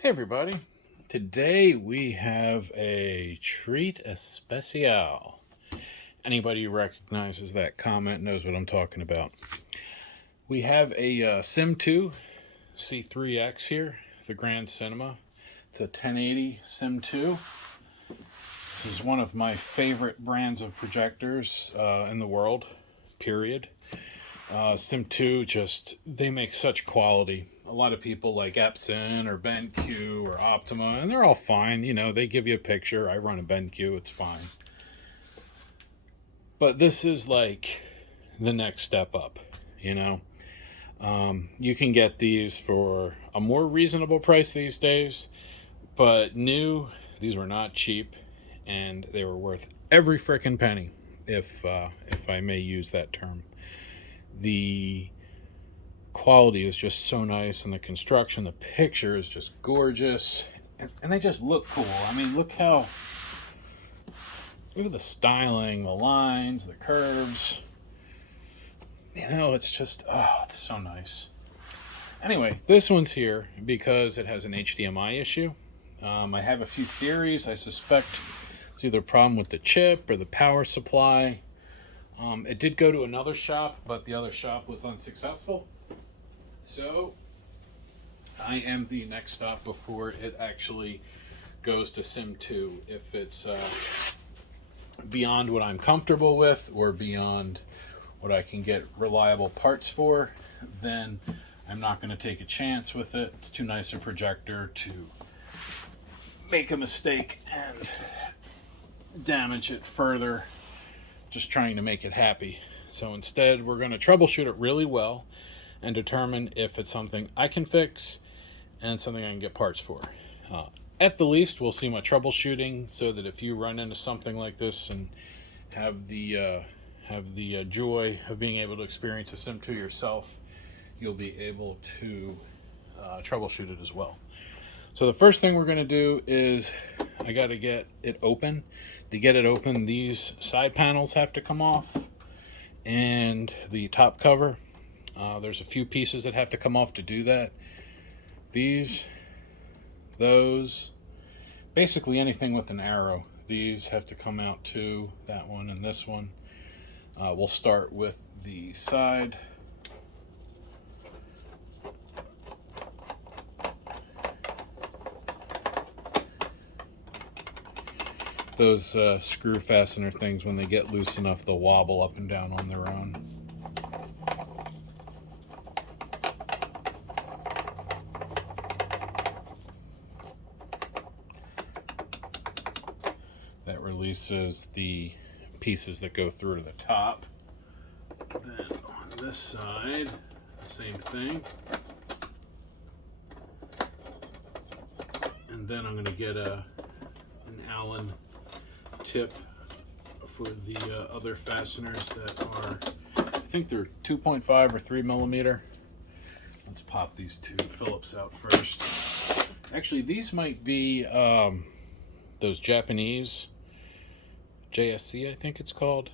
Hey everybody, today we have a treat especial. Anybody who recognizes that comment knows what I'm talking about. We have a SIM2 C3X here, the Grand Cinema. It's a 1080 SIM2. This is one of my favorite brands of projectors in the world, period. SIM2 they make such quality. A lot of people like Epson or BenQ or Optima, and they're all fine. You know, they give you a picture. I run a BenQ, it's fine. But this is like the next step up, you know. You can get these for a more reasonable price these days, but these were not cheap, and they were worth every frickin' penny, if I may use that term. The quality is just so nice, and the construction, the picture is just gorgeous, and they just look cool. I mean, look at the styling, the lines, the curves. You know, it's just, it's so nice. Anyway, this one's here because it has an HDMI issue. I have a few theories. I suspect it's either a problem with the chip or the power supply. It did go to another shop, but the other shop was unsuccessful. So I am the next stop before it actually goes to SIM2. If it's beyond what I'm comfortable with or beyond what I can get reliable parts for, then I'm not going to take a chance with it. It's too nice a projector to make a mistake and damage it further, just trying to make it happy. So instead, we're going to troubleshoot it really well and determine if it's something I can fix and something I can get parts for. At the least, we'll see my troubleshooting, so that if you run into something like this and have the joy of being able to experience a SIM2 yourself, you'll be able to troubleshoot it as well. So the first thing we're going to do is I got to get it open. To get it open, these side panels have to come off, and the top cover. There's a few pieces that have to come off to do that. Those, basically anything with an arrow. These have to come out too, that one and this one. We'll start with the side. Those screw fastener things, when they get loose enough, they'll wobble up and down on their own. That releases the pieces that go through to the top. Then on this side, the same thing. And then I'm going to get an Allen tip for the other fasteners that are, I think they're 2.5 or 3 millimeter. Let's pop these two Phillips out first. Actually, these might be those Japanese JSC, I think it's called,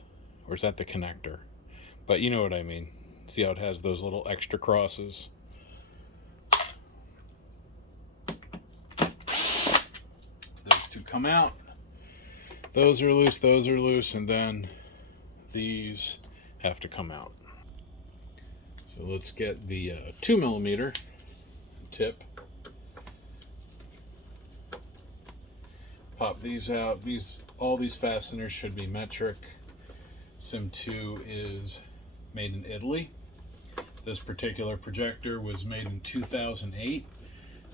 or is that the connector? But you know what I mean. See how it has those little extra crosses? Those two come out. Those are loose, and then these have to come out. So let's get the 2 millimeter tip. Pop these out. All these fasteners should be metric. SIM2 is made in Italy. This particular projector was made in 2008.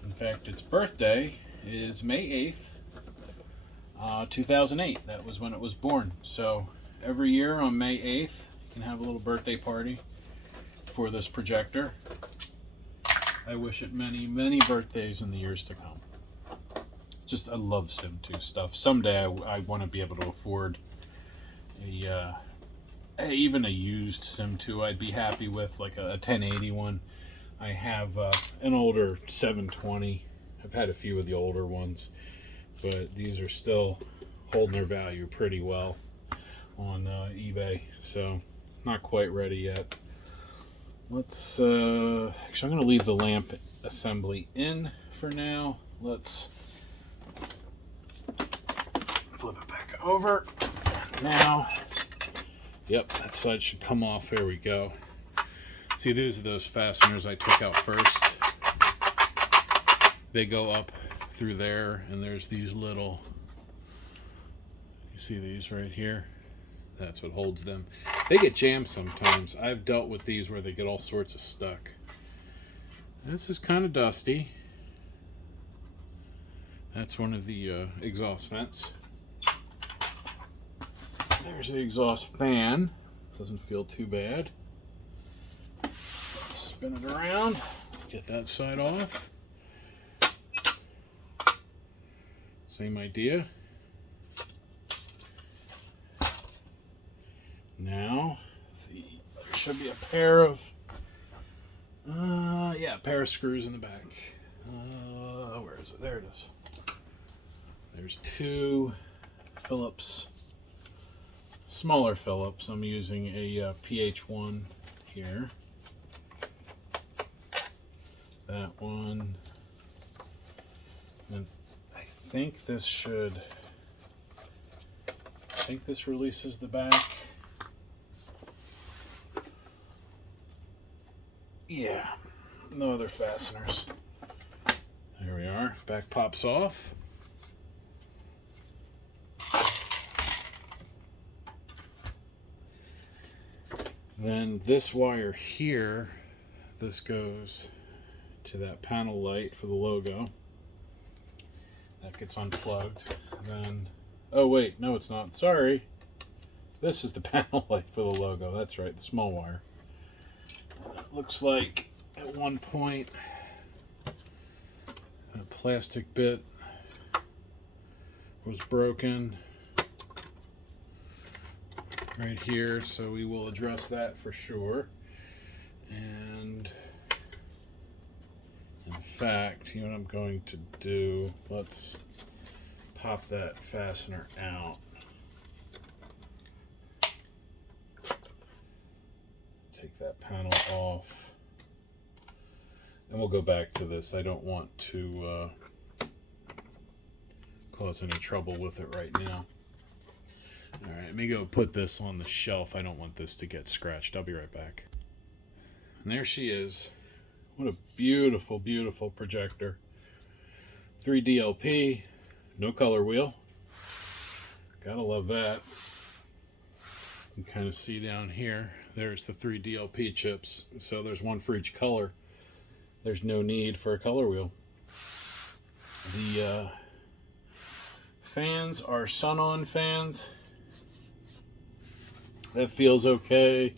In fact, its birthday is May 8th. 2008. That was when it was born. So every year on May 8th, you can have a little birthday party for this projector. I wish it many, many birthdays in the years to come. I love SIM2 stuff. Someday I want to be able to afford even a used SIM2. I'd be happy with like a 1080 one. I have an older 720. I've had a few of the older ones, but these are still holding their value pretty well on eBay, so not quite ready yet. Let's actually, I'm going to leave the lamp assembly in for now. Let's flip it back over. Now, yep, that side should come off. There we go. See, these are those fasteners I took out first. They go up through there, and there's these little, you see these right here? That's what holds them. They get jammed sometimes. I've dealt with these where they get all sorts of stuck. This is kind of dusty. That's one of the exhaust vents. There's the exhaust fan. Doesn't feel too bad. Let's spin it around. Get that side off. Same idea. Now, there should be a pair of, a pair of screws in the back. Where is it? There it is. There's two Phillips, smaller Phillips. I'm using a PH1 here. That one. And I think this releases the back. Yeah, no other fasteners. There we are. Back pops off. Then this wire here, this goes to that panel light for the logo. That gets unplugged. Then, oh wait, no it's not. Sorry. This is the panel light for the logo. That's right, the small wire. It looks like at one point a plastic bit was broken right here, so we will address that for sure. And in fact, you know what I'm going to do, let's pop that fastener out. Take that panel off. And we'll go back to this. I don't want to cause any trouble with it right now. All right, let me go put this on the shelf. I don't want this to get scratched. I'll be right back. And there she is. What a beautiful, beautiful projector. 3 DLP, no color wheel. Gotta love that. You can kind of see down here, there's the 3 DLP chips. So there's one for each color. There's no need for a color wheel. The fans are sun-on fans. That feels okay.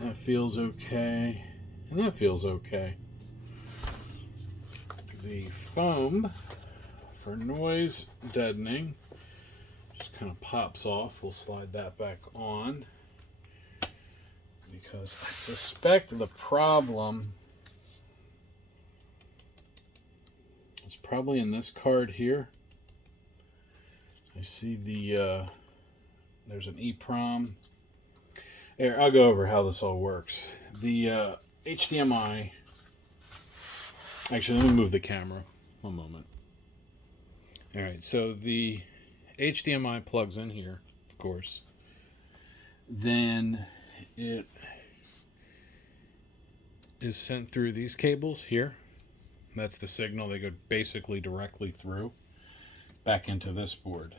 That feels okay. And that feels okay. The foam for noise deadening just kind of pops off. We'll slide that back on because I suspect the problem is probably in this card here. I see the there's an EEPROM. Here, I'll go over how this all works. The HDMI. Actually, let me move the camera. One moment. All right, so the HDMI plugs in here, of course. Then it is sent through these cables here. That's the signal. They go basically directly through back into this board.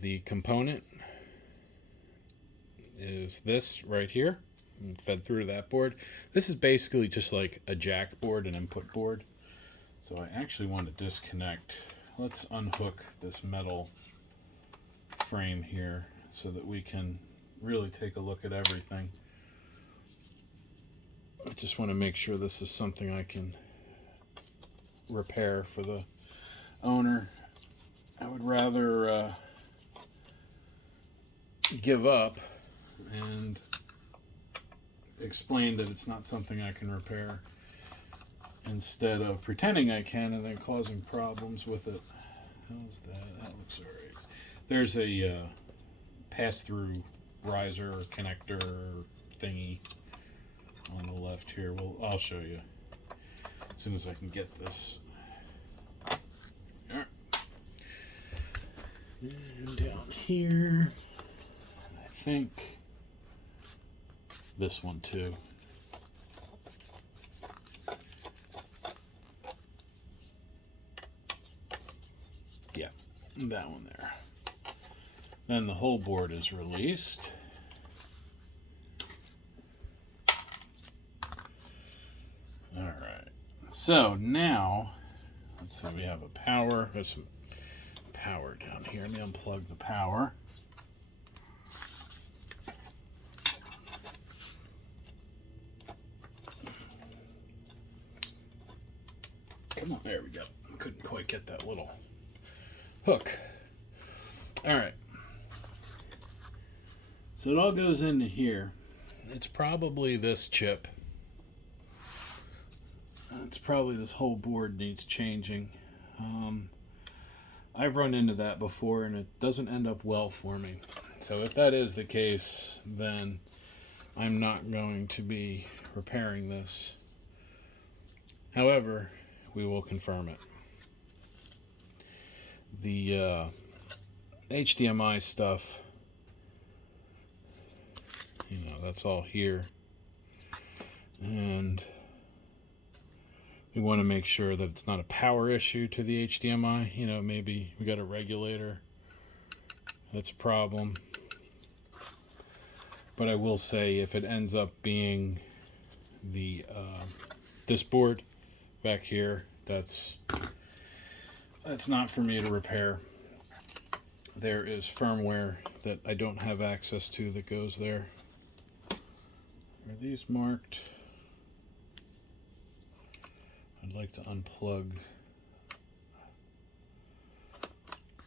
The component is this right here, and fed through to that board. This is basically just like a jack board, an input board. So I actually want to disconnect. Let's unhook this metal frame here so that we can really take a look at everything. I just want to make sure this is something I can repair for the owner. I would rather give up and explain that it's not something I can repair instead of pretending I can and then causing problems with it. How's that? That looks alright. There's a pass-through riser or connector thingy on the left here. I'll show you. as soon as I can get this. There. And down here, I think this one too. Yeah, that one there. Then the whole board is released. All right. So now, let's see, we have a power. There's some power down here. Let me unplug the power. Come on, there we go. Couldn't quite get that little hook. All right. So it all goes into here. It's probably this chip. It's probably this whole board needs changing. I've run into that before and it doesn't end up well for me. So if that is the case, then I'm not going to be repairing this. However, we will confirm it. The HDMI stuff, you know, that's all here. And we want to make sure that it's not a power issue to the HDMI. You know, maybe we got a regulator that's a problem. But I will say, if it ends up being the this board back here, that's not for me to repair. There is firmware that I don't have access to that goes there. Are these marked? I'd like to unplug.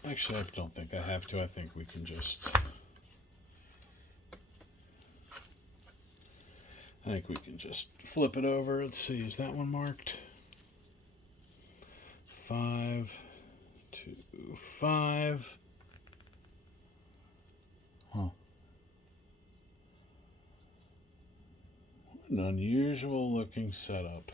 Actually, I don't think I have to. I think we can just... flip it over. Let's see, is that one marked? 525. Huh. What an unusual looking setup.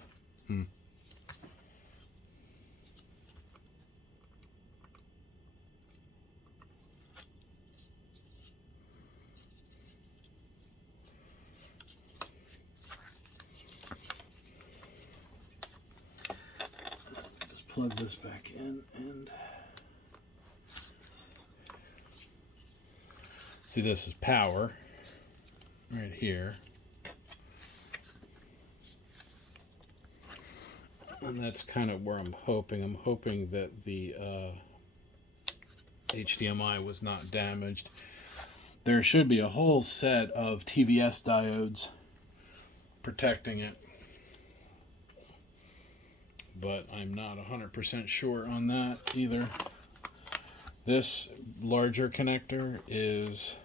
Plug this back in and see, this is power right here, and that's kind of where I'm hoping that the HDMI was not damaged. There should be a whole set of TVS diodes protecting it, but I'm not 100% sure on that either. This larger connector is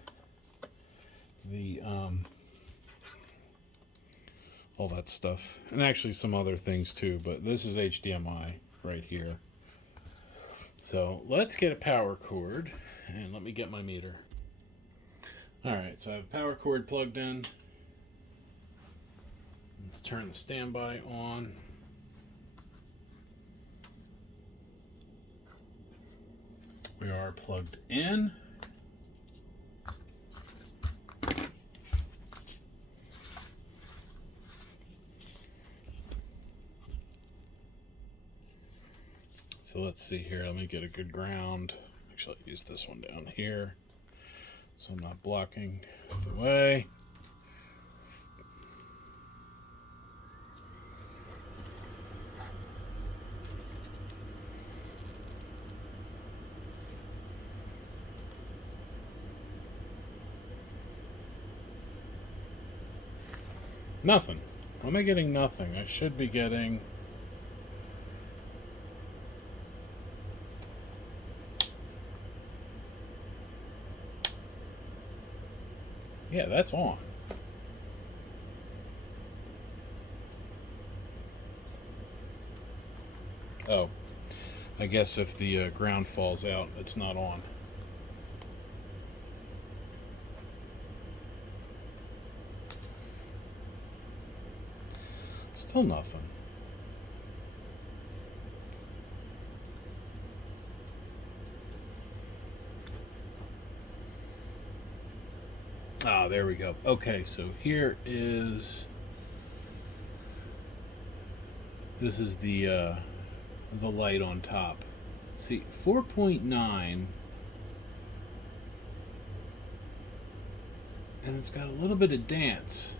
the all that stuff, and actually some other things too, but this is HDMI right here. So let's get a power cord, and let me get my meter. All right, so I have a power cord plugged in. Let's turn the standby on. We are plugged in. So let's see here. Let me get a good ground. Actually, I'll use this one down here so I'm not blocking the way. Nothing. Why am I getting nothing? I should be getting... Yeah, that's on. Oh. I guess if the ground falls out, it's not on. Still nothing. Ah, there we go. Okay, so here is, this is the light on top. See, 4.9, and it's got a little bit of dance.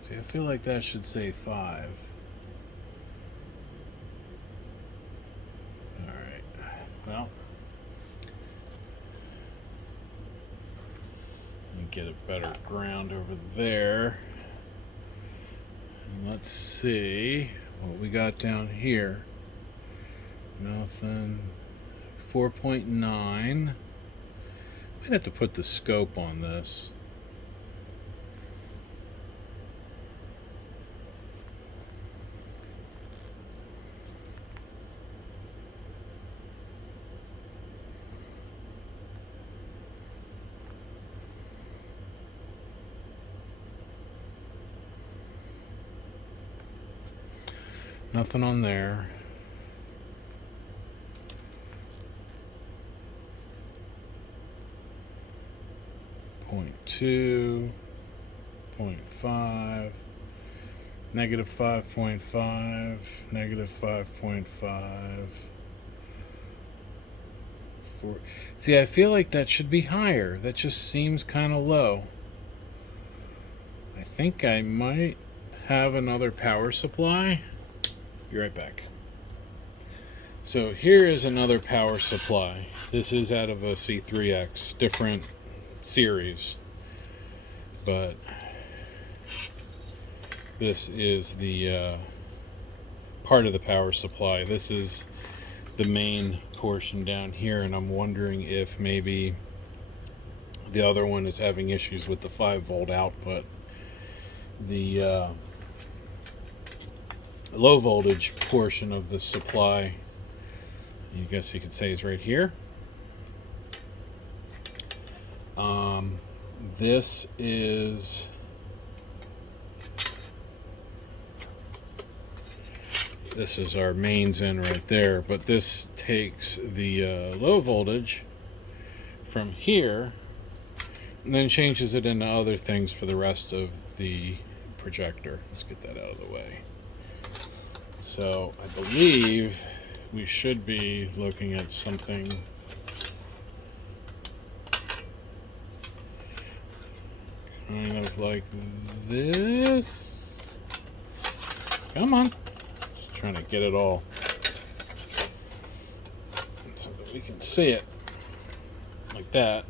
See, I feel like that should say 5. Alright, well, let me get a better ground over there. And let's see what we got down here. Nothing. 4.9. Might have to put the scope on this. Nothing on there. .2, 0.5, negative 5.5, negative 5.5. See, I feel like that should be higher. That just seems kind of low. I think I might have another power supply. Be right back. So here is another power supply. This is out of a C3X, different series, but this is the part of the power supply. This is the main portion down here, and I'm wondering if maybe the other one is having issues with the 5-volt output. The low voltage portion of the supply, I guess you could say, is right here. This is our mains in right there, but this takes the low voltage from here and then changes it into other things for the rest of the projector. Let's get that out of the way. So I believe we should be looking at something kind of like this. Come on. Just trying to get it all so that we can see it like that.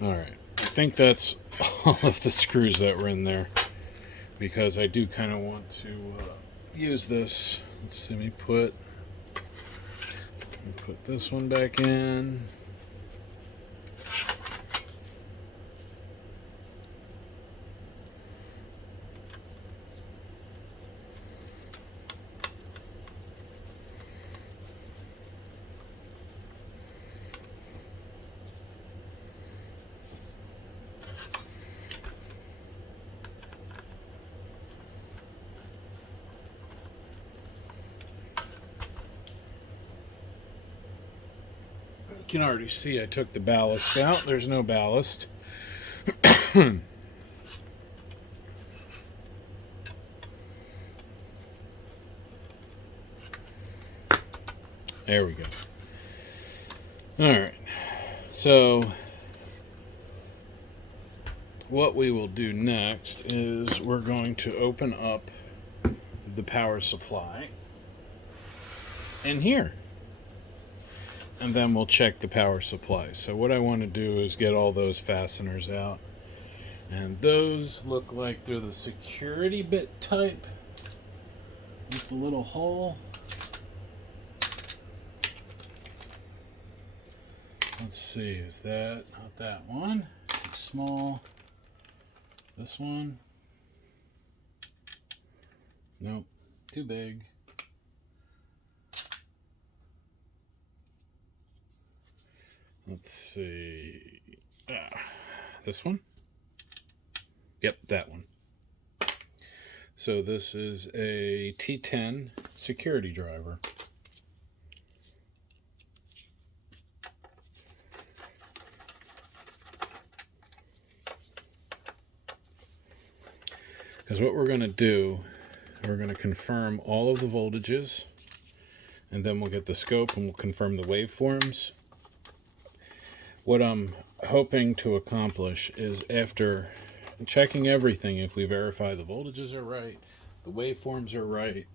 Alright, I think that's all of the screws that were in there, because I do kind of want to use this. Let's see, let me put this one back in. You can already see I took the ballast out. There's no ballast. There we go. Alright, so what we will do next is we're going to open up the power supply in here, and then we'll check the power supply. So what I want to do is get all those fasteners out, and those look like they're the security bit type with the little hole. Let's see, is that not that one? Too small. This one. Nope, too big. Let's see. This one? Yep, that one. So this is a T10 security driver. Because what we're going to do, we're going to confirm all of the voltages, and then we'll get the scope and we'll confirm the waveforms. What I'm hoping to accomplish is, after checking everything, if we verify the voltages are right, the waveforms are right,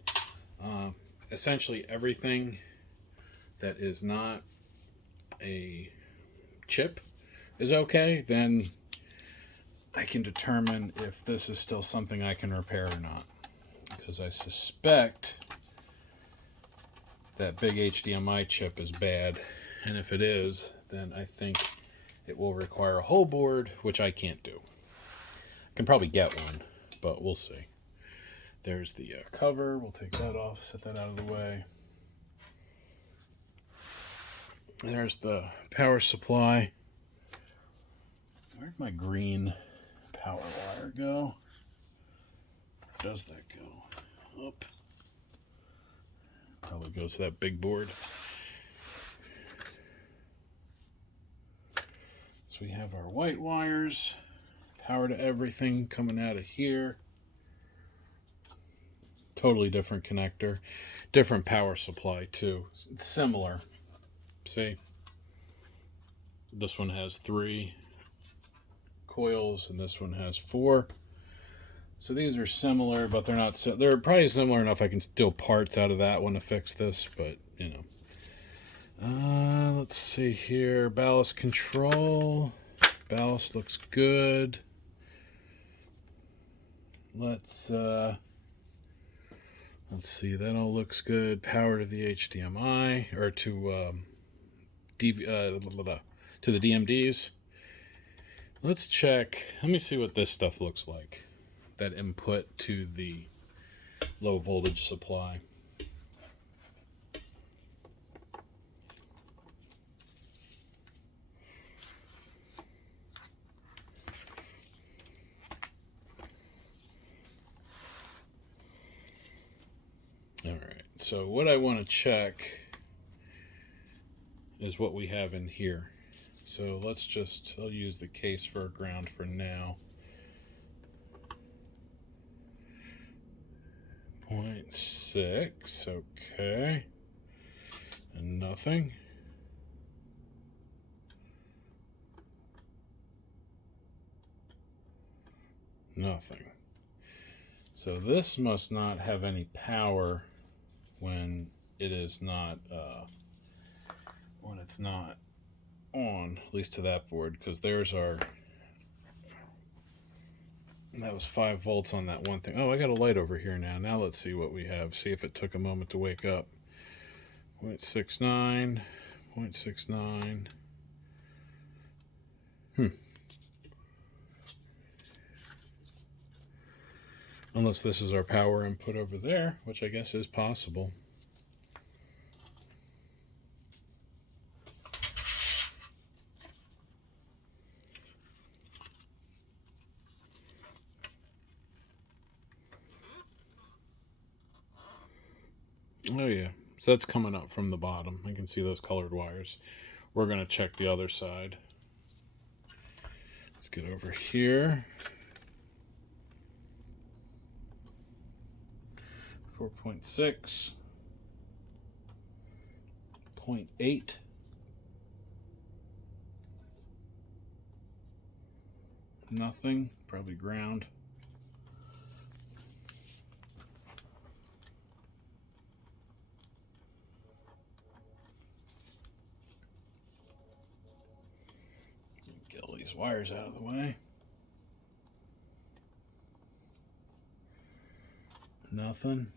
essentially everything that is not a chip is okay, then I can determine if this is still something I can repair or not. Because I suspect that big HDMI chip is bad, and if it is, then I think it will require a whole board, which I can't do. I can probably get one, but we'll see. There's the cover. We'll take that off, set that out of the way. There's the power supply. Where'd my green power wire go? Where does that go? Up. Probably goes to that big board. So we have our white wires, power to everything coming out of here. Totally different connector, different power supply too. It's similar. See? This one has 3 coils and this one has 4. So these are similar, but they're not. They're probably similar enough I can steal parts out of that one to fix this, but you know. Let's see here. Ballast control. Ballast looks good. Let's see. That all looks good. Power to the HDMI or to to the DMDs. Let's check. Let me see what this stuff looks like. That input to the low voltage supply. All right, so what I want to check is what we have in here. So I'll use the case for a ground for now. 0.6, okay. And nothing. Nothing. So this must not have any power when it is not, when it's not on, at least to that board, because there's our, that was 5 volts on that one thing. Oh, I got a light over here now. Now let's see what we have. See if it took a moment to wake up. 0.69, 0.69. Unless this is our power input over there, which I guess is possible. Oh yeah, so that's coming up from the bottom. I can see those colored wires. We're going to check the other side. Let's get over here. 4.6, 0.8, nothing, probably ground. Get all these wires out of the way. Nothing.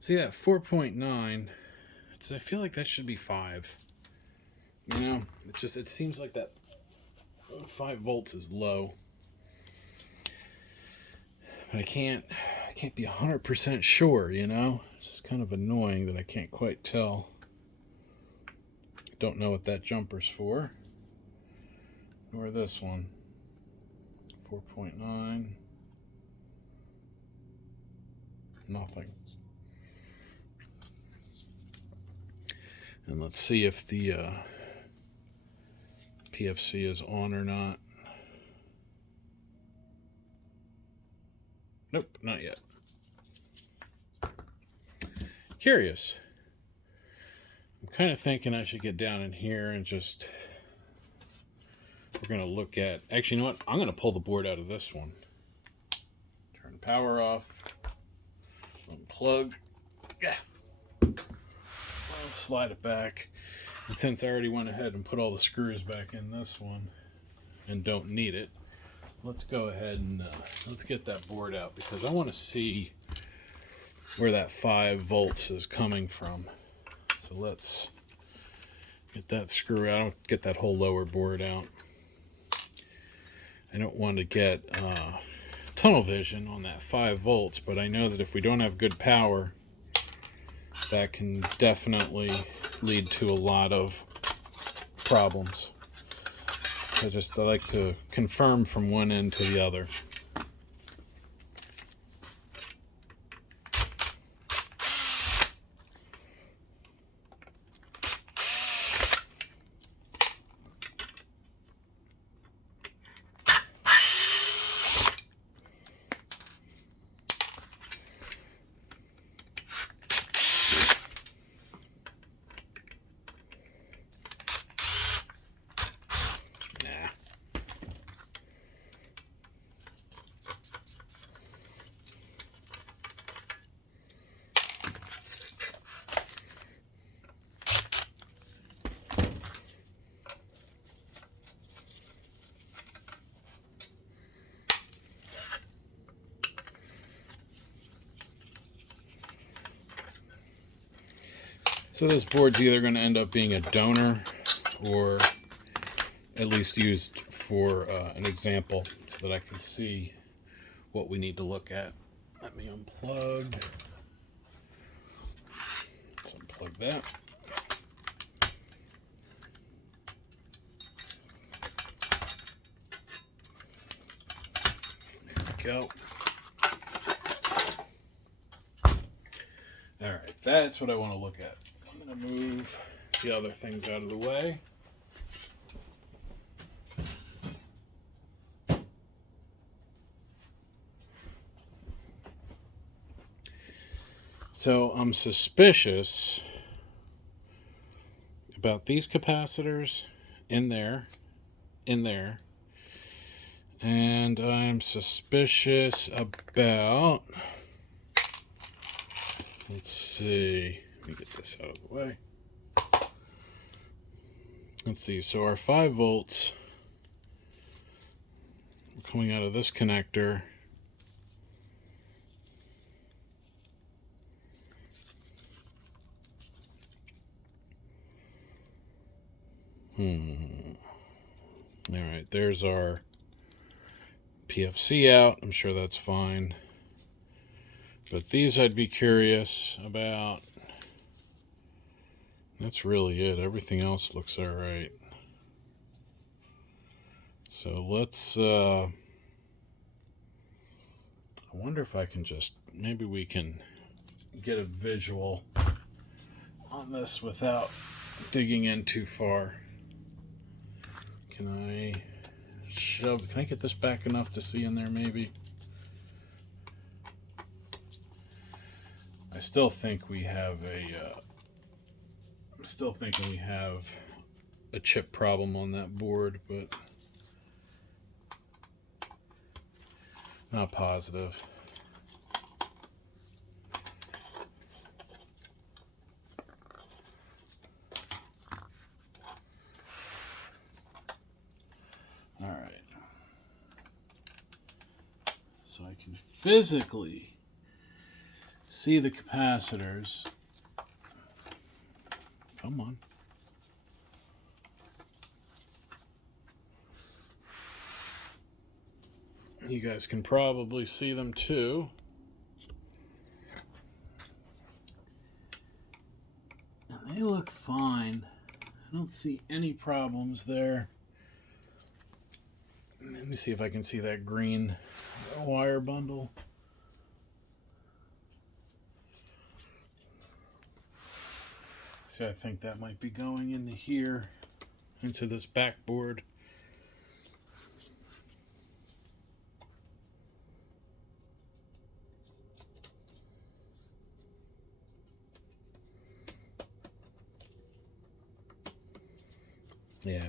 See that 4.9, I feel like that should be 5. You know, it seems like that 5 volts is low. But I can't be 100% sure, you know? It's just kind of annoying that I can't quite tell. Don't know what that jumper's for. Nor this one. 4.9. Nothing. And let's see if the PFC is on or not. Nope, not yet. Curious. I'm kind of thinking I should get down in here and just... We're going to look at... Actually, you know what? I'm going to pull the board out of this one. Turn power off. Unplug. Yeah. I'll slide it back. And since I already went ahead and put all the screws back in this one and don't need it, let's go ahead and let's get that board out, because I want to see where that 5 volts is coming from. So let's get that screw out. Get that whole lower board out. I don't want to get tunnel vision on that 5 volts, but I know that if we don't have good power, that can definitely lead to a lot of problems. I like to confirm from one end to the other. So this board's either going to end up being a donor or at least used for an example so that I can see what we need to look at. Let me unplug. Let's unplug that. There we go. All right, that's what I want to look at. I'm going to move the other things out of the way. So I'm suspicious about these capacitors in there, and I'm suspicious about, let's see, let me get this out of the way. Let's see, so our 5 volts are coming out of this connector. All right, there's our PFC out. I'm sure that's fine. But these I'd be curious about. That's really it. Everything else looks all right. So let's, I wonder if I can just, maybe we can get a visual on this without digging in too far. Can I get this back enough to see in there maybe? I still think we have I'm still thinking we have a chip problem on that board, but not positive. All right. So I can physically see the capacitors. Come on. You guys can probably see them too. And they look fine. I don't see any problems there. Let me see if I can see that green wire bundle. So I think that might be going into here, into this backboard. Yeah.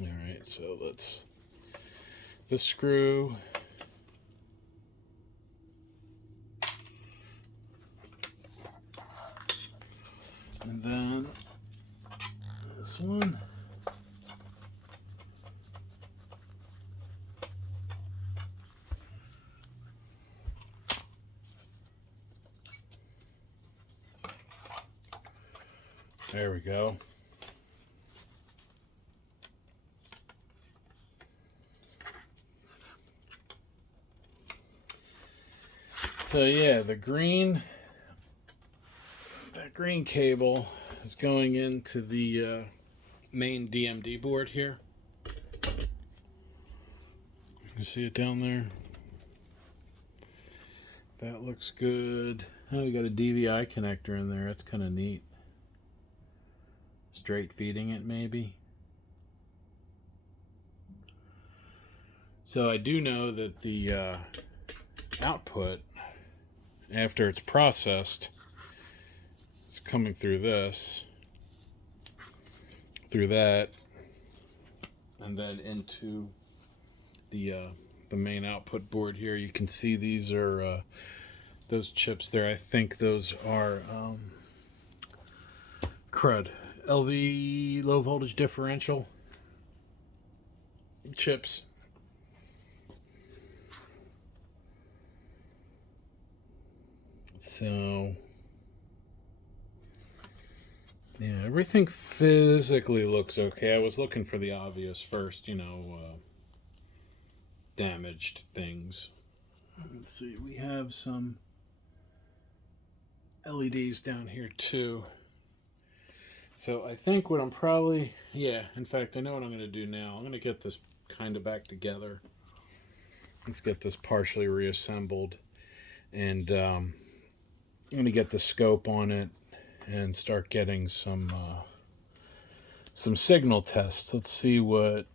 All right, so let's the screw. And then this one. There we go. So yeah, that green cable is going into the main DMD board here. You see it down there? That looks good. Oh, we got a DVI connector in there. That's kind of neat. Straight feeding it, maybe. So I do know that the output, after it's processed, it's coming through this, through that, and then into the main output board here. You can see these are those chips there. I think those are crud LV low voltage differential chips. So yeah, everything physically looks okay. I was looking for the obvious first, you know, damaged things. Let's see, we have some LEDs down here too. So I think what I'm probably, yeah, in fact, I know what I'm going to do now. I'm going to get this kind of back together. Let's get this partially reassembled, and I'm going to get the scope on it and start getting some signal tests. Let's see what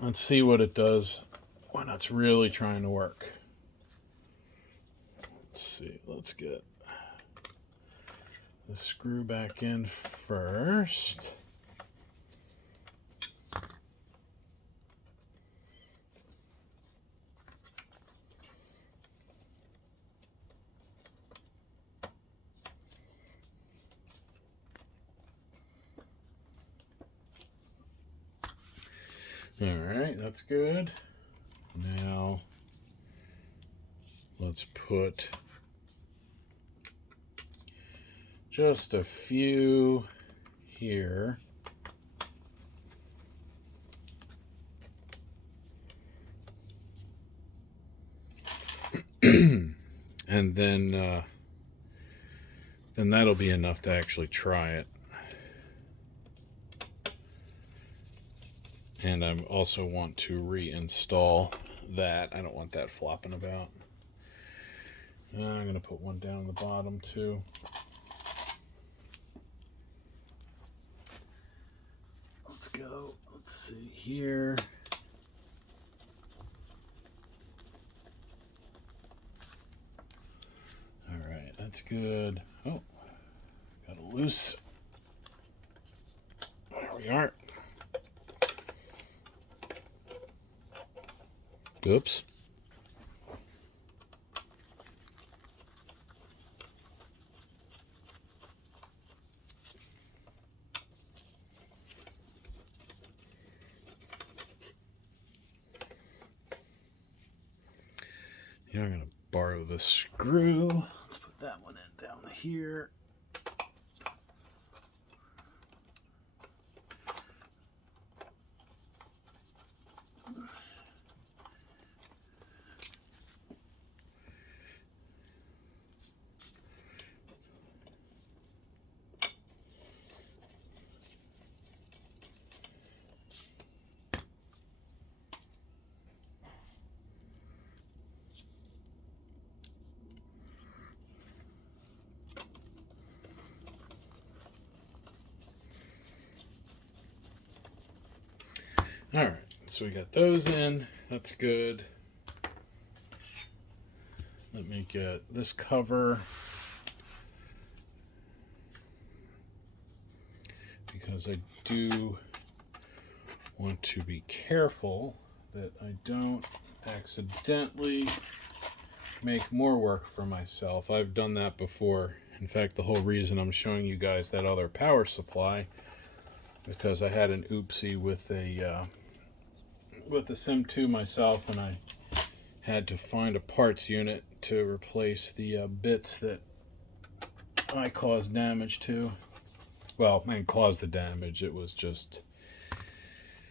it does when it's really trying to work. Let's see. Let's get the screw back in first. All right, that's good. Now let's put just a few here. And then that'll be enough to actually try it. And I also want to reinstall that. I don't want that flopping about. I'm going to put one down the bottom too. Let's go. Let's see here. All right, that's good. Oh, got a loose. There we are. Oops. Yeah, I'm going to borrow the screw. Let's put that one in down here. All right, so we got those in. That's good. Let me get this cover, because I do want to be careful that I don't accidentally make more work for myself. I've done that before. In fact, the whole reason I'm showing you guys that other power supply is because I had an oopsie with the SIM2 myself, and I had to find a parts unit to replace the bits that I caused damage to. Well, I didn't cause the damage, it was just,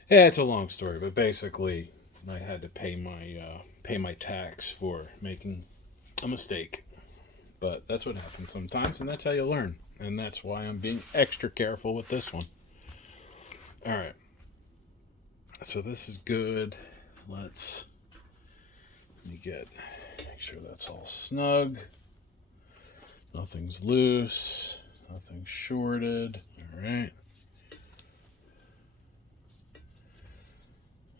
yeah, it's a long story, but basically I had to pay my tax for making a mistake. But that's what happens sometimes, and that's how you learn. And that's why I'm being extra careful with this one. All right. So this is good. Let me make sure that's all snug. Nothing's loose. Nothing's shorted. All right.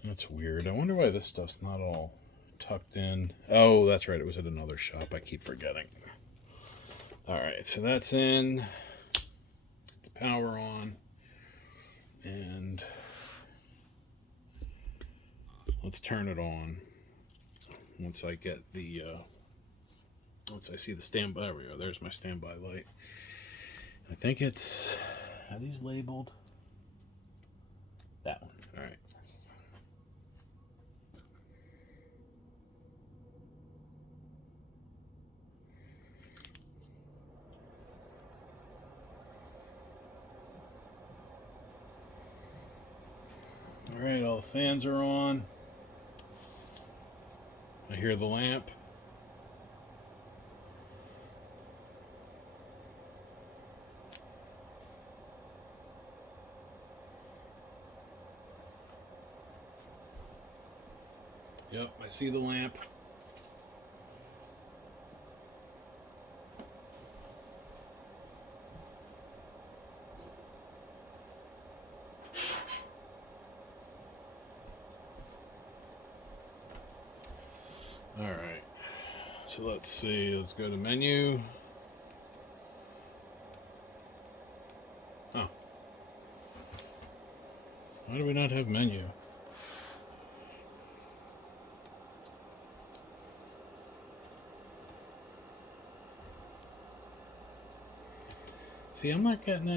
That's weird. I wonder why this stuff's not all tucked in. Oh, that's right. It was at another shop. I keep forgetting. All right. So that's in. Get the power on. And let's turn it on. Once I get the, once I see the standby, there we go. There's my standby light. I think it's, are these labeled? That one. All right. All right, all the fans are on. I hear the lamp. Yep, I see the lamp. All right, so let's see, let's go to menu. Oh, why do we not have menu? See, I'm not getting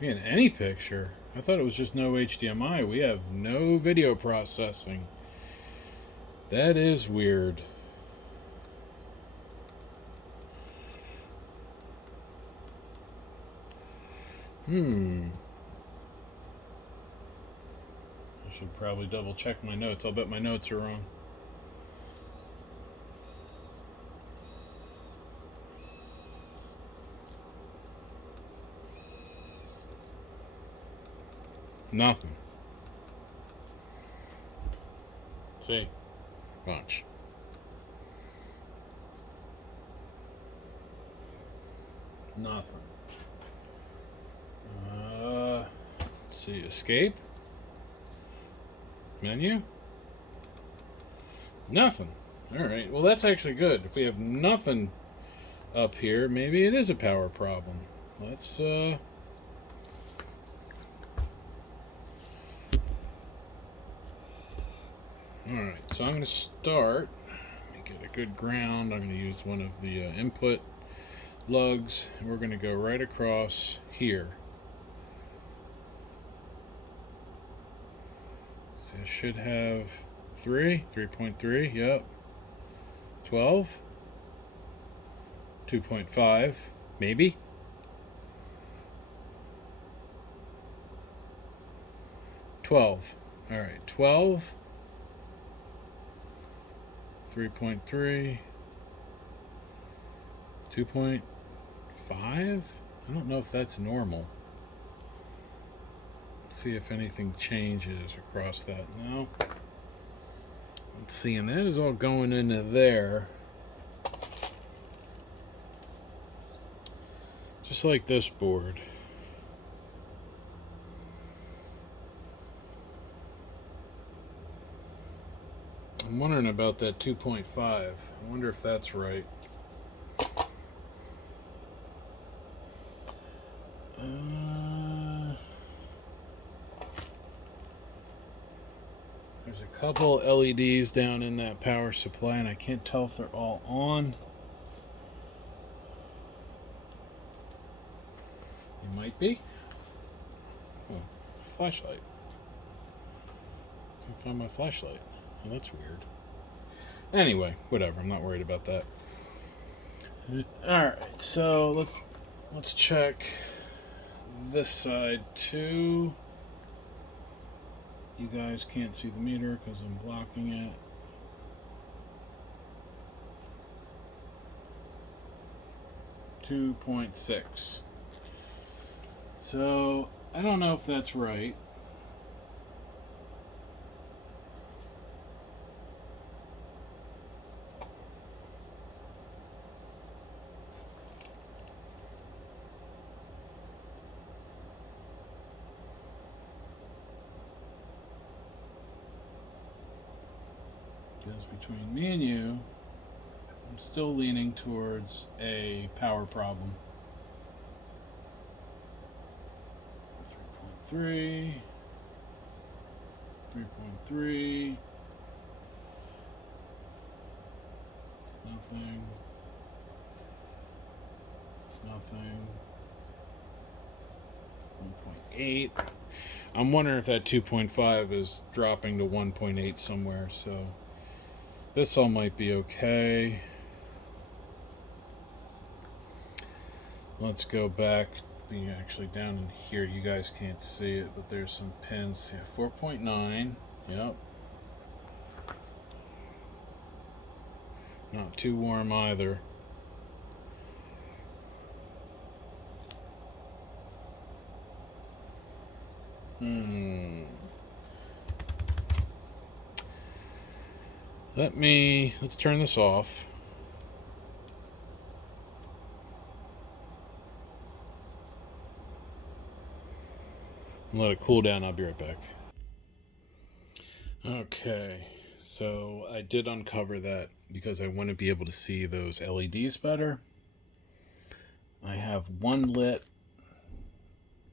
any picture. I thought it was just no HDMI. We have no video processing. That is weird. I should probably double check my notes. I'll bet my notes are wrong. Nothing. See? Watch. Nothing. Let's see. Escape. Menu. Nothing. Alright, well that's actually good. If we have nothing up here, maybe it is a power problem. Let's, alright, so I'm going to start. Let me get a good ground. I'm going to use one of the input lugs. And we're going to go right across here. So I should have 3.3, yep. 12. 2.5, maybe. All right, 12. 3.3, 2.5. I don't know if that's normal. Let's see if anything changes across that now. Let's see, and that is all going into there. Just like this board. I'm wondering about that 2.5. I wonder if that's right. There's a couple LEDs down in that power supply, and I can't tell if they're all on. They might be. Oh, flashlight. I found my flashlight. Oh, that's weird. Anyway, whatever. I'm not worried about that. All right, so let's check this side too. You guys can't see the meter because I'm blocking it. .6. So I don't know if that's right. Because between me and you, I'm still leaning towards a power problem. 3.3, 3.3, nothing, nothing, 1.8. I'm wondering if that 2.5 is dropping to 1.8 somewhere, so this all might be okay. Let's go back. Being actually down in here, you guys can't see it, but there's some pins. Yeah, 4.9. Yep. Not too warm either. Let's turn this off. And let it cool down. I'll be right back. Okay, so I did uncover that because I want to be able to see those LEDs better. I have one lit,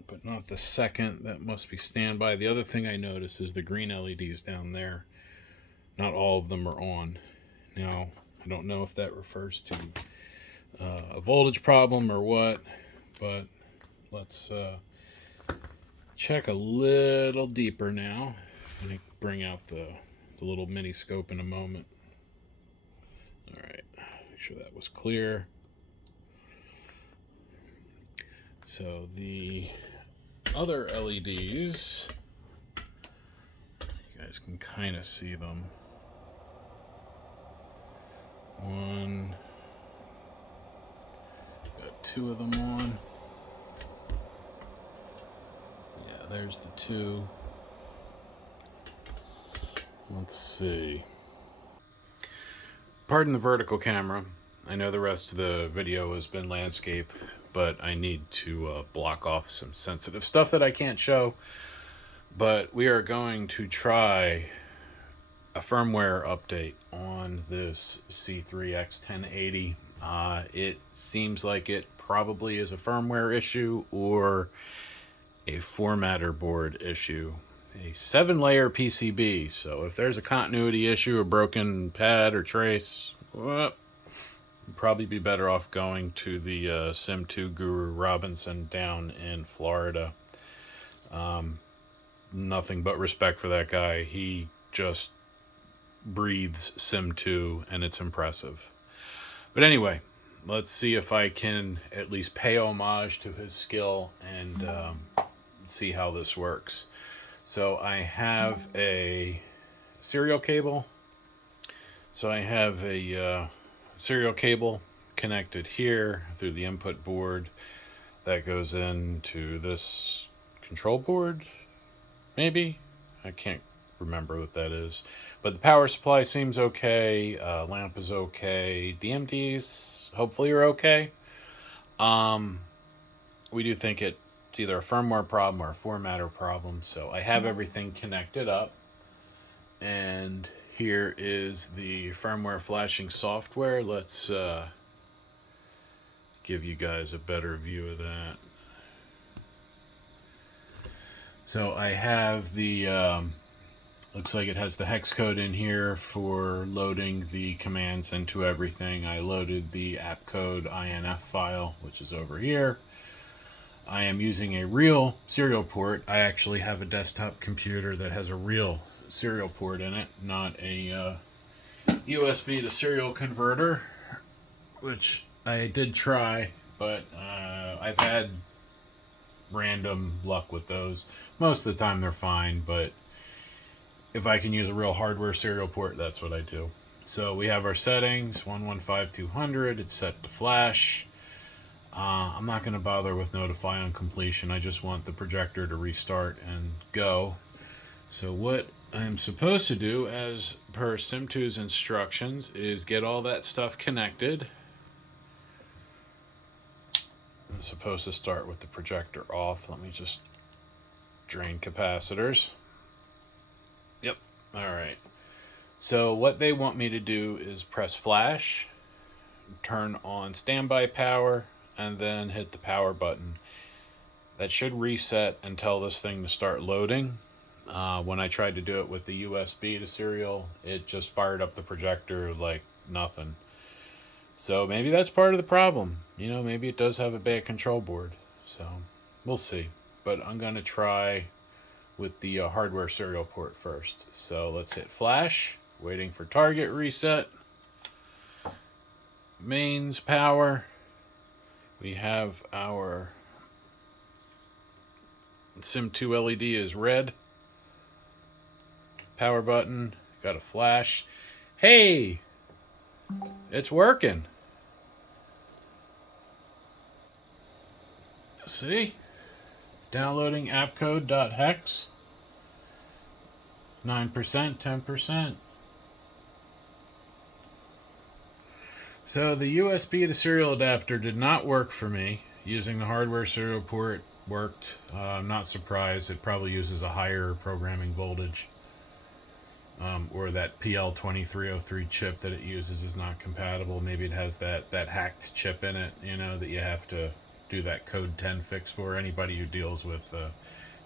but not the second. That must be standby. The other thing I noticed is the green LEDs down there. Not all of them are on. Now, I don't know if that refers to a voltage problem or what, but let's check a little deeper now. I'm going to bring out the little mini scope in a moment. All right, make sure that was clear. So the other LEDs, you guys can kind of see them. One, got two of them on. Yeah, there's the two. Let's see. Pardon the vertical camera. I know the rest of the video has been landscape, but I need to block off some sensitive stuff that I can't show. But we are going to try a firmware update on this C3X 1080. It seems like it probably is a firmware issue or a formatter board issue. A 7-layer PCB, so if there's a continuity issue, a broken pad or trace, well, you'd probably be better off going to the SIM2 guru Robinson down in Florida. Nothing but respect for that guy. He just breathes SIM2 and it's impressive. But anyway, let's see if I can at least pay homage to his skill and see how this works. So I have a serial cable. So I have a serial cable connected here through the input board that goes into this control board, maybe? I can't remember what that is. But the power supply seems okay. Lamp is okay. DMDs hopefully are okay. We do think it's either a firmware problem or a formatter problem. So I have everything connected up. And Here is the firmware flashing software. Let's give you guys a better view of that. So I have the, looks like it has the hex code in here for loading the commands into everything. I loaded the app code INF file, which is over here. I am using a real serial port. I actually have a desktop computer that has a real serial port in it, not a USB to serial converter, which I did try, but I've had random luck with those. Most of the time they're fine, but if I can use a real hardware serial port, that's what I do. So we have our settings, 115200, it's set to flash. I'm not going to bother with notify on completion. I just want the projector to restart and go. So what I'm supposed to do, as per SIM2's instructions, is get all that stuff connected. I'm supposed to start with the projector off. Let me just drain capacitors. Yep. All right. So what they want me to do is press flash, turn on standby power, and then hit the power button. That should reset and tell this thing to start loading. When I tried to do it with the USB to serial, it just fired up the projector like nothing. So maybe that's part of the problem. You know, maybe it does have a bad control board. So we'll see. But I'm going to try with the hardware serial port first. So let's hit flash, waiting for target reset. Mains power. We have our SIM2 LED is red. Power button, got a flash. Hey, it's working. See? Downloading appcode.hex. 9%, 10%. So the USB to serial adapter did not work for me. Using the hardware serial port worked. I'm not surprised. It probably uses a higher programming voltage. Or that PL2303 chip that it uses is not compatible. Maybe it has that hacked chip in it, you know, that you have to do that code 10 fix for. Anybody who deals with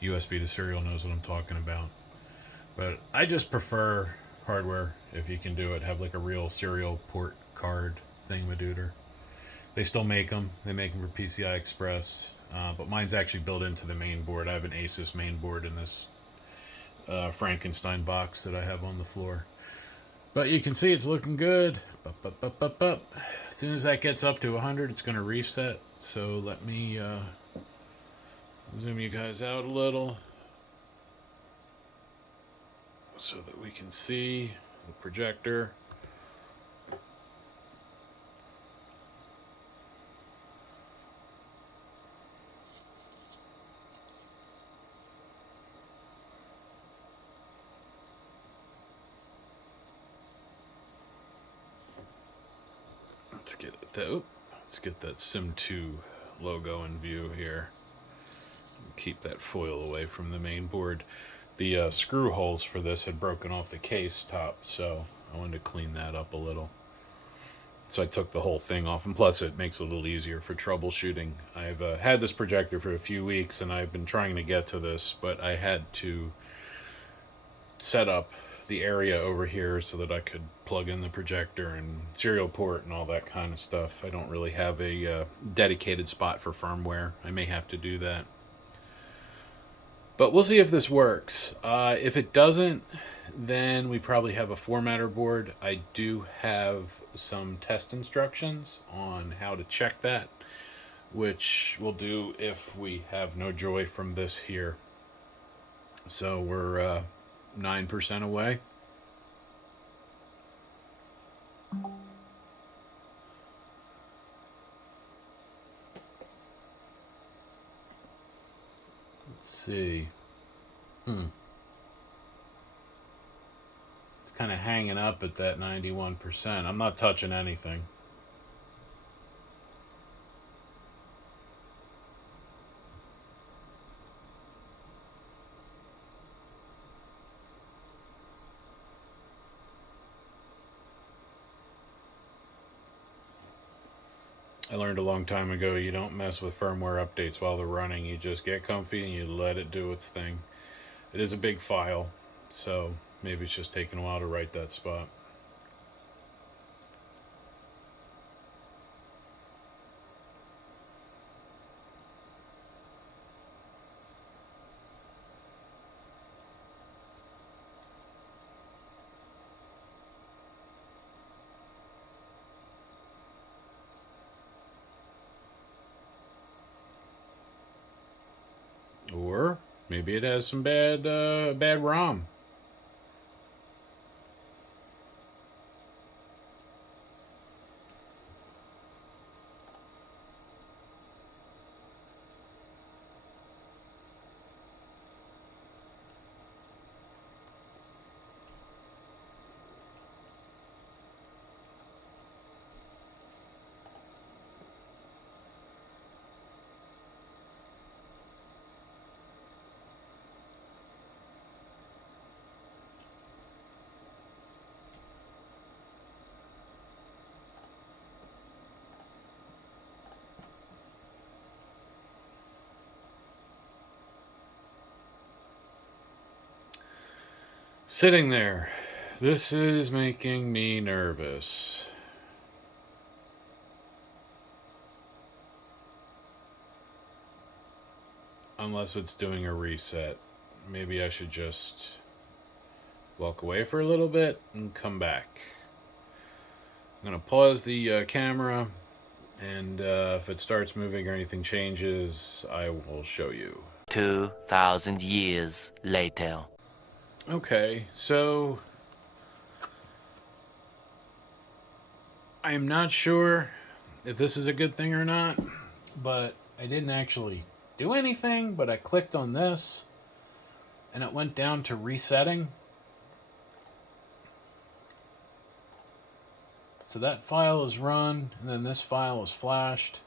USB to serial knows what I'm talking about. But I just prefer hardware, if you can do it. Have like a real serial port card thingamadooter. They still make them. They make them for PCI Express. But mine's actually built into the main board. I have an Asus main board in this Frankenstein box that I have on the floor. But you can see it's looking good. As soon as that gets up to 100, it's going to reset. So let me zoom you guys out a little so that we can see the projector. Let's get that SIM2 logo in view here. Keep that foil away from the main board. The screw holes for this had broken off the case top, so I wanted to clean that up a little. So I took the whole thing off, and plus it makes it a little easier for troubleshooting. I've had this projector for a few weeks, and I've been trying to get to this, but I had to set up the area over here so that I could plug in the projector and serial port and all that kind of stuff. I don't really have a dedicated spot for firmware. I may have to do that. But we'll see if this works. If it doesn't, then we probably have a formatter board. I do have some test instructions on how to check that, which we'll do if we have no joy from this here. So we're 9% away. Let's see. It's kind of hanging up at that 91%. I'm not touching anything. I learned a long time ago, you don't mess with firmware updates while they're running. You just get comfy and you let it do its thing. It is a big file, so maybe it's just taking a while to write that spot. Or maybe it has some bad ROM. Sitting there. This is making me nervous. Unless it's doing a reset. Maybe I should just walk away for a little bit and come back. I'm going to pause the camera, and if it starts moving or anything changes, I will show you. 2,000 years later. Okay, so I'm not sure if this is a good thing or not, but I didn't actually do anything, but I clicked on this and it went down to resetting. So that file is run, and then this file is flashed.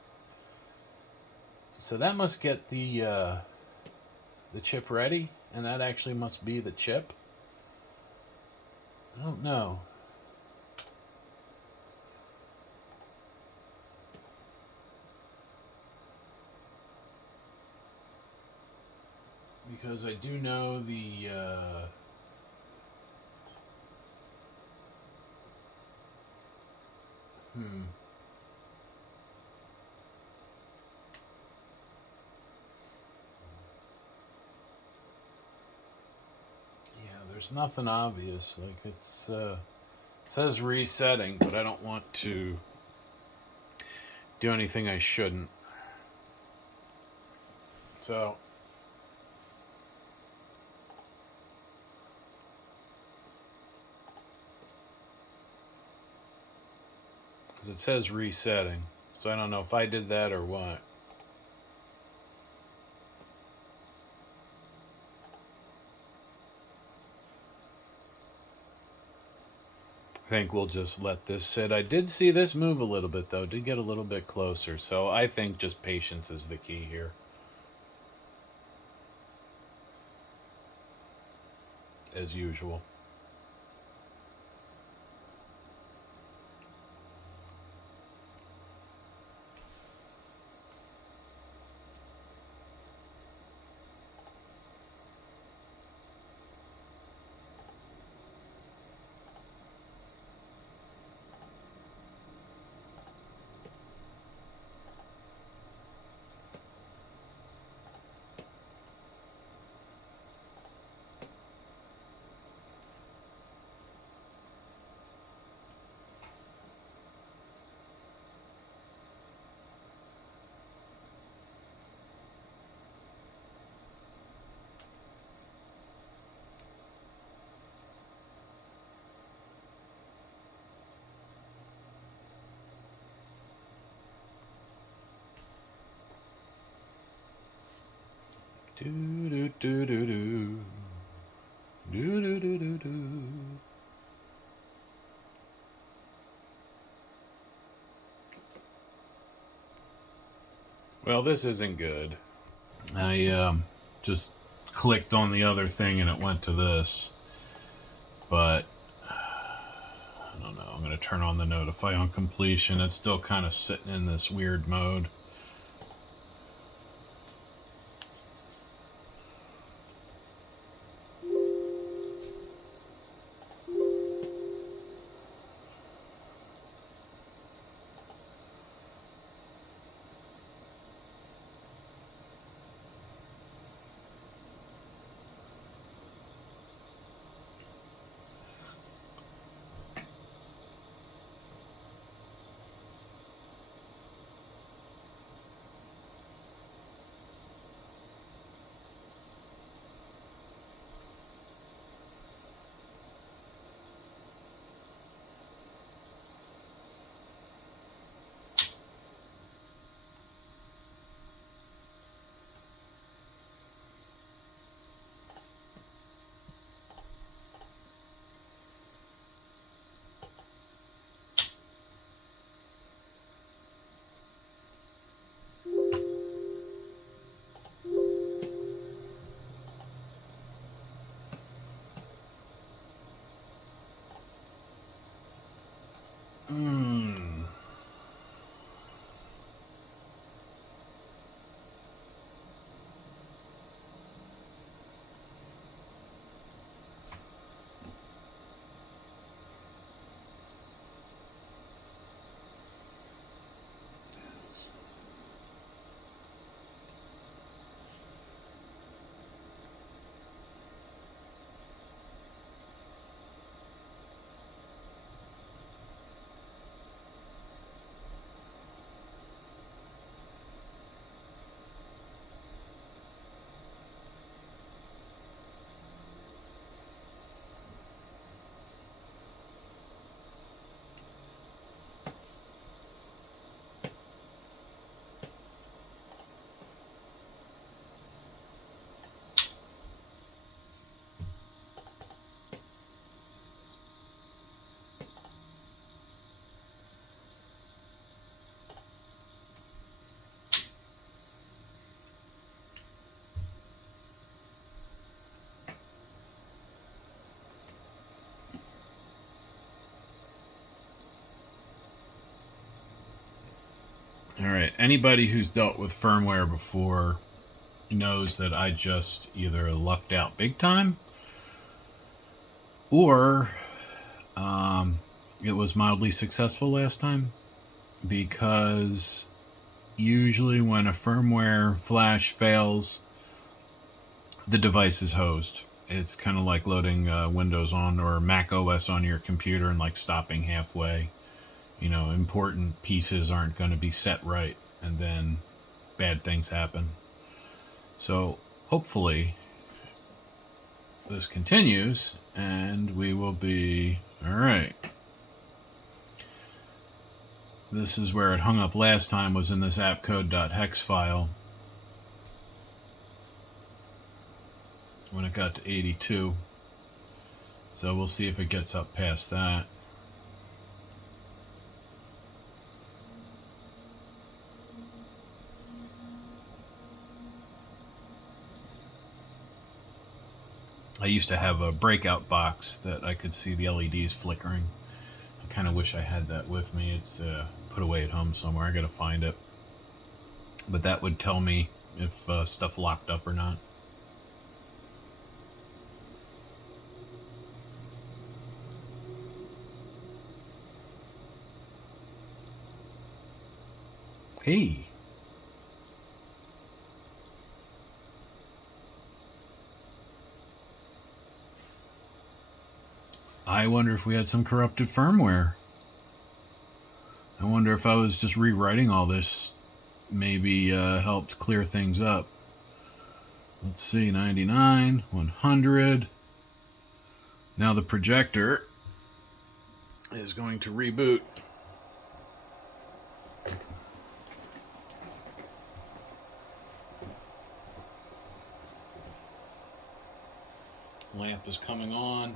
So that must get the chip ready, and that actually must be the chip. I don't know. Because I do know the there's nothing obvious. Like it's says resetting, but I don't want to do anything I shouldn't. So because it says resetting, so I don't know if I did that or what. I think we'll just let this sit. I did see this move a little bit, though. Did get a little bit closer. So I think just patience is the key here. As usual. Do do do do do. Do do do do do. Well, this isn't good. I just clicked on the other thing and it went to this. But I don't know. I'm going to turn on the notify on completion. It's still kind of sitting in this weird mode. Alright, anybody who's dealt with firmware before knows that I just either lucked out big time or it was mildly successful last time, because usually when a firmware flash fails, the device is hosed. It's kind of like loading Windows on or Mac OS on your computer and like stopping halfway. You know, important pieces aren't going to be set right, and then bad things happen. So hopefully this continues and we will be all right. This is where it hung up last time, was in this appcode.hex file when it got to 82. So we'll see if it gets up past that. I used to have a breakout box that I could see the LEDs flickering. I kind of wish I had that with me. It's put away at home somewhere. I gotta find it. But that would tell me if stuff locked up or not. Hey. I wonder if we had some corrupted firmware. I wonder if I was just rewriting all this, maybe helped clear things up. Let's see, 99, 100. Now the projector is going to reboot. Lamp is coming on.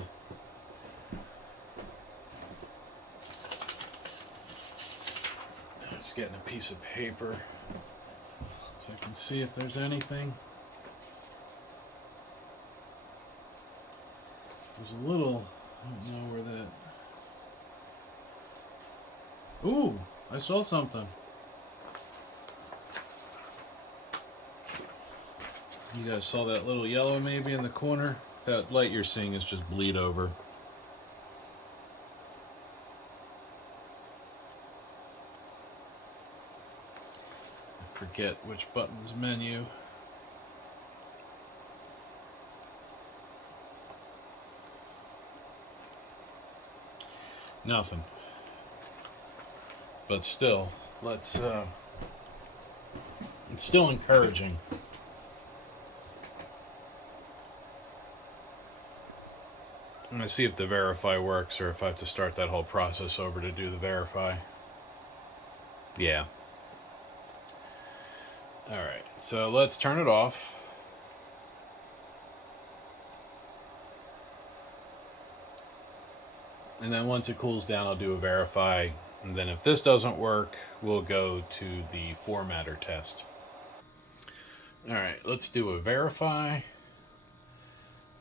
Just getting a piece of paper so I can see if there's anything. There's a little, I don't know where that, Ooh, I saw something. You guys saw that little yellow maybe in the corner? That light you're seeing is just bleed over. I forget which button's menu. Nothing. But still, let's, it's still encouraging. I'm going to see if the verify works or if I have to start that whole process over to do the verify. Yeah. Alright, so let's turn it off. And then once it cools down, I'll do a verify. And then if this doesn't work, we'll go to the formatter test. Alright, let's do a verify.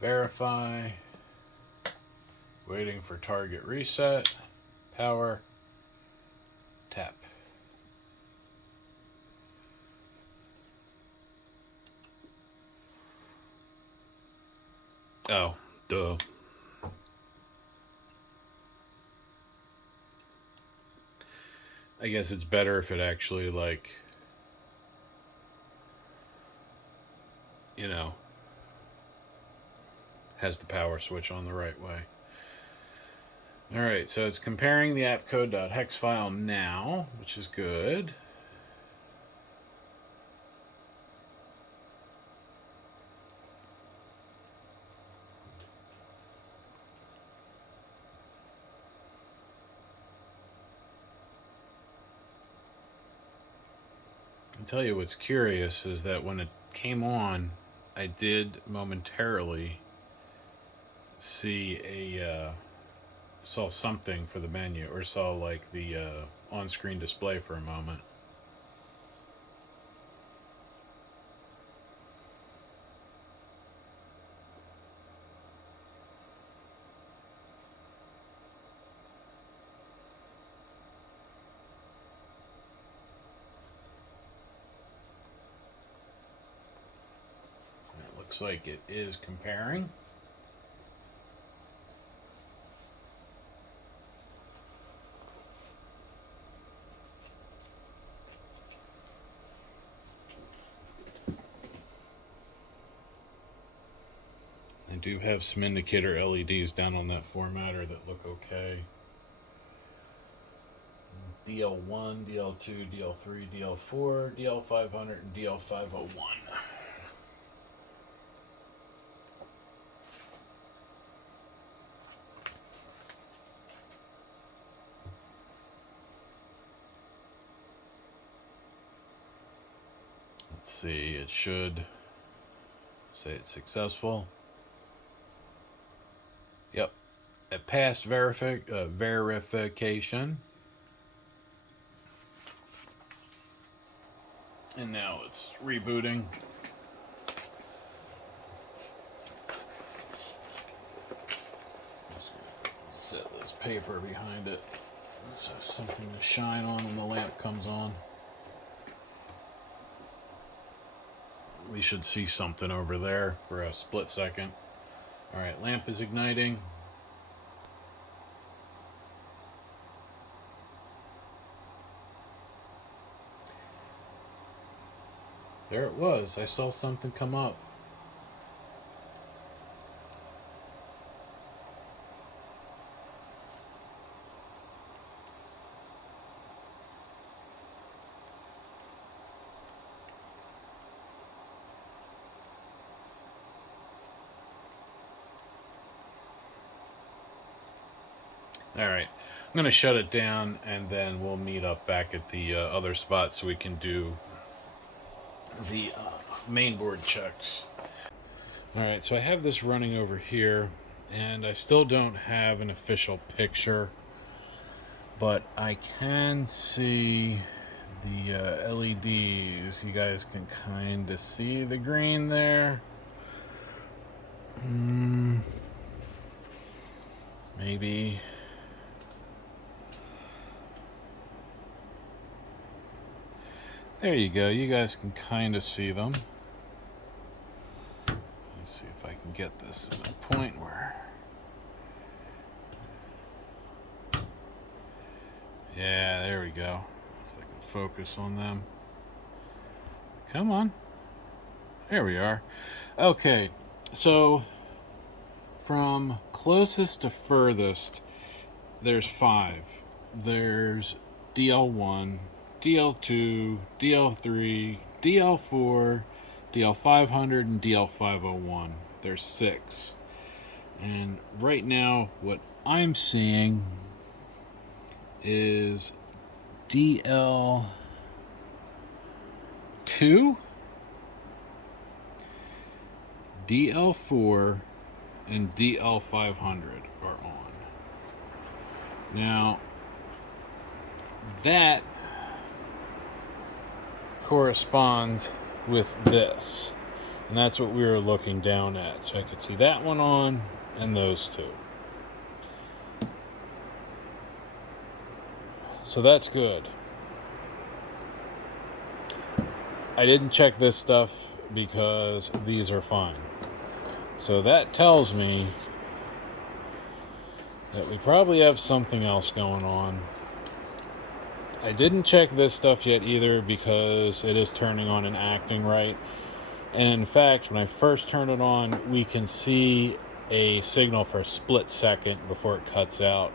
Verify. Waiting for target reset. Power. Tap. Oh, duh. I guess it's better if it actually, like, you know, has the power switch on the right way. Alright, so it's comparing the appcode.hex file now, which is good. I'll tell you what's curious is that when it came on, I did momentarily see saw something for the menu, or saw like the on-screen display for a moment. It looks like it is comparing. I do have some indicator LEDs down on that formatter that look okay. DL1, DL2, DL3, DL4, DL500, and DL501. Let's see, it should say it's successful. Yep, it passed verification. And now it's rebooting. Set this paper behind it so something to shine on when the lamp comes on. We should see something over there for a split second. Alright, lamp is igniting. There it was. I saw something come up. Alright, I'm going to shut it down and then we'll meet up back at the other spot so we can do the mainboard checks. Alright, so I have this running over here and I still don't have an official picture, but I can see the LEDs. You guys can kind of see the green there. Maybe. There you go. You guys can kind of see them. Let's see if I can get this to a point where... Yeah, there we go. See if I can focus on them. Come on. There we are. Okay, so from closest to furthest, there's 5. There's DL1, DL2, DL3, DL4, DL500, and DL501. There's 6. And right now, what I'm seeing is DL2, DL4, and DL500 are on. Now, that corresponds with this. And that's what we were looking down at. So I could see that one on and those 2. So that's good. I didn't check this stuff because these are fine. So that tells me that we probably have something else going on. I didn't check this stuff yet either because it is turning on and acting right. And in fact, when I first turn it on, we can see a signal for a split second before it cuts out.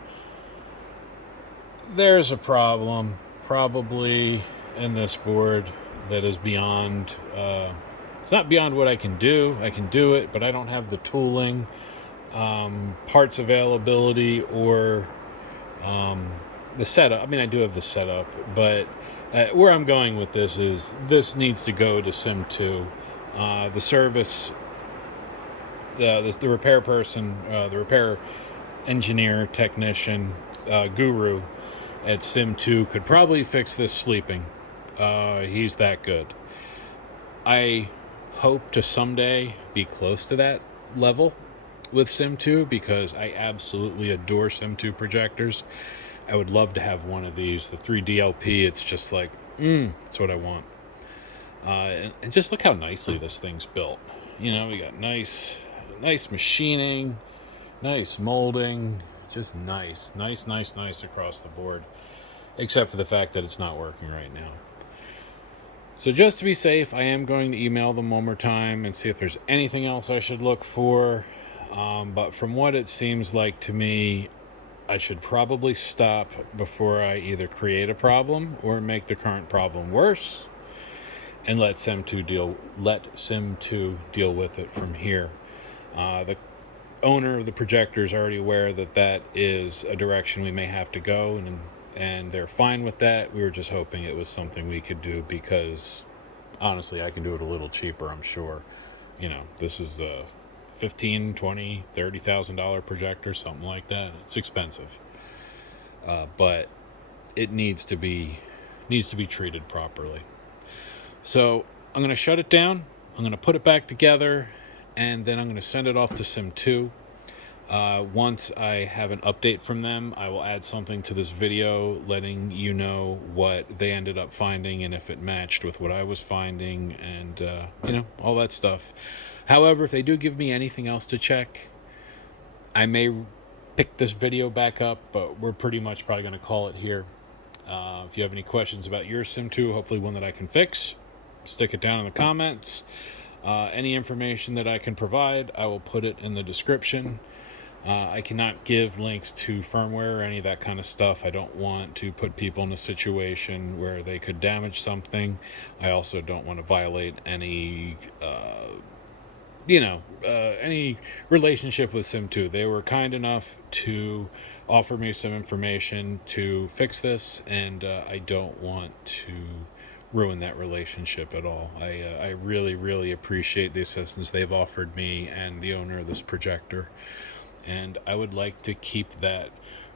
There's a problem, probably in this board, that is beyond, it's not beyond what I can do. I can do it, but I don't have the tooling, parts availability, or the setup. I mean, I do have the setup, but where I'm going with this is this needs to go to SIM2. The service, the repair person, the repair engineer, technician, guru at SIM2 could probably fix this sleeping. He's that good. I hope to someday be close to that level with SIM2 because I absolutely adore SIM2 projectors. I would love to have one of these. The 3 DLP, it's just like, it's what I want. And just look how nicely this thing's built. You know, we got nice machining, nice molding, just nice across the board, except for the fact that it's not working right now. So just to be safe, I am going to email them one more time and see if there's anything else I should look for. But from what it seems like to me, I should probably stop before I either create a problem or make the current problem worse, and let SIM2 deal with it from here. The owner of the projector is already aware that that is a direction we may have to go, and they're fine with that. We were just hoping it was something we could do because honestly, I can do it a little cheaper, I'm sure. You know, this is a $15,000, $20,000, $30,000 projector, something like that. It's expensive, but it needs to be treated properly. So I'm going to shut it down. I'm going to put it back together, and then I'm going to send it off to SIM2. Once I have an update from them, I will add something to this video letting you know what they ended up finding and if it matched with what I was finding, and you know, all that stuff. However, if they do give me anything else to check, I may pick this video back up, but we're pretty much probably going to call it here. If you have any questions about your SIM2, hopefully one that I can fix, stick it down in the comments. Any information that I can provide, I will put it in the description. I cannot give links to firmware or any of that kind of stuff. I don't want to put people in a situation where they could damage something. I also don't want to violate any, any relationship with SIM2. They were kind enough to offer me some information to fix this, and I don't want to ruin that relationship at all. I really appreciate the assistance they've offered me and the owner of this projector. And I would like to keep that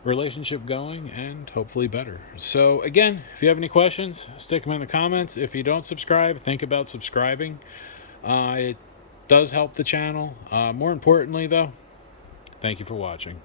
relationship going and hopefully better. So again, if you have any questions, stick them in the comments. If you don't subscribe, think about subscribing. It does help the channel. More importantly though, thank you for watching.